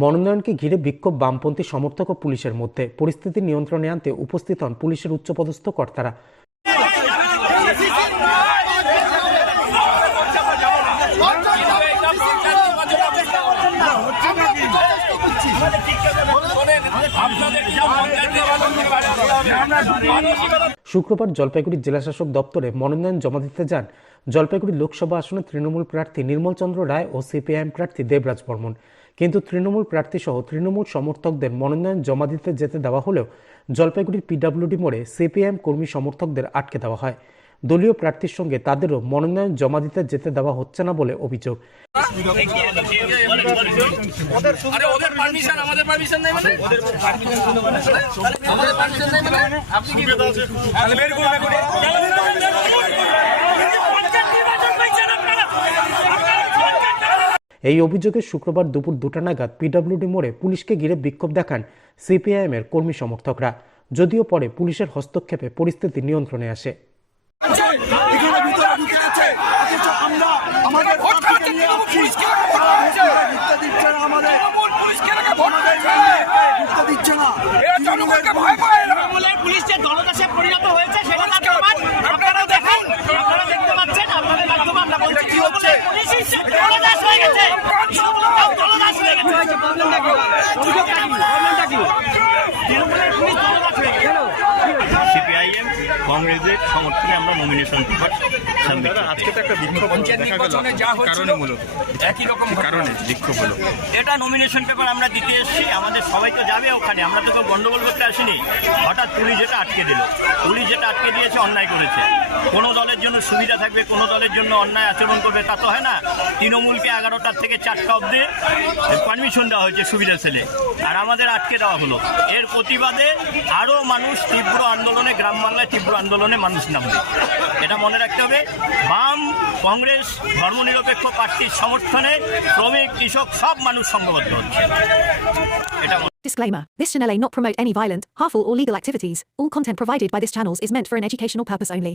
মনোনয়নকে ঘিরে বিক্ষোভ বামপন্থী সমর্থক ও পুলিশের মধ্যে। পরিস্থিতি নিয়ন্ত্রণে আনতে উপস্থিত হন পুলিশের উচ্চপদস্থ কর্তারা। শুক্রবার জলপাইগুড়ি জেলাশাসক দপ্তরে মনোনয়ন জমা দিতে যান জলপাইগুড়ি লোকসভা আসনে তৃণমূল প্রার্থী নির্মল চন্দ্র রায় ও সিপিআইএম প্রার্থী দেবরাজ বর্মন। কিন্তু তৃণমূল প্রার্থী সহ তৃণমূল সমর্থকদের মনোনয়ন জমা দিতে যেতে দেওয়া হলেও জলপাইগুড়ির পিডব্লিউডি মোড়ে সিপিএম কর্মী সমর্থকদের আটকে দেওয়া হয়। দলীয় প্রার্থীর সঙ্গে তাদেরও মনোনয়ন জমা দিতে যেতে দেওয়া হচ্ছে না বলে অভিযোগ। আরে ওদের পারমিশন আমাদের এই অভিযোগে শুক্রবার দুপুর দুটা নাগাদ পিডব্লিউডি মোড়ে পুলিশকে ঘিরে বিক্ষোভ দেখান সিপিআইএমের কর্মী সমর্থকরা। যদিও পরে পুলিশের হস্তক্ষেপে পরিস্থিতি নিয়ন্ত্রণে আসে। আমাদের কংগ্রেসের সমর্থনে আমরা নমিনেশন পেপার আজকে তো একটা বিক্ষোভ পঞ্চায়েত দেখা গেল নির্বাচনে যা হচ্ছিল একই রকম কারণে বিক্ষোভ হলো? এটা নমিনেশন পেপার আমরা দিতে এসেছি আমাদের সবাই তো যাবে ওখানে আমরা তো কেউ গন্ডগোল করতে আসিনি। হঠাৎ পুলিশ যেটা আটকে দিল। পুলিশ যেটা আটকে দিয়েছে অন্যায় করেছে। কোনো দলের জন্য সুবিধা থাকবে কোনো দলের জন্য অন্যায় আচরণ করবে তা তো হয় না। তৃণমূলকে এগারোটার থেকে চারটা অব্দে পারমিশন দেওয়া হয়েছে সুবিধা ছেলে আর আমাদের আটকে দেওয়া হলো। এর প্রতিবাদে আরও মানুষ তীব্র আন্দোলনে গ্রাম বাংলায় তীব্র আন্দোলনে মানুষ নামবে এটা মনে রাখতে হবে বাম কংগ্রেস ধর্মনিরপেক্ষ পার্টির সমর্থনে শ্রমিক কৃষক সব মানুষ সংঘবদ্ধ হচ্ছে এটা মনে- Disclaimer This channel may not promote any violent, harmful, or legal activities. All content provided by this channel is meant for an educational purpose only.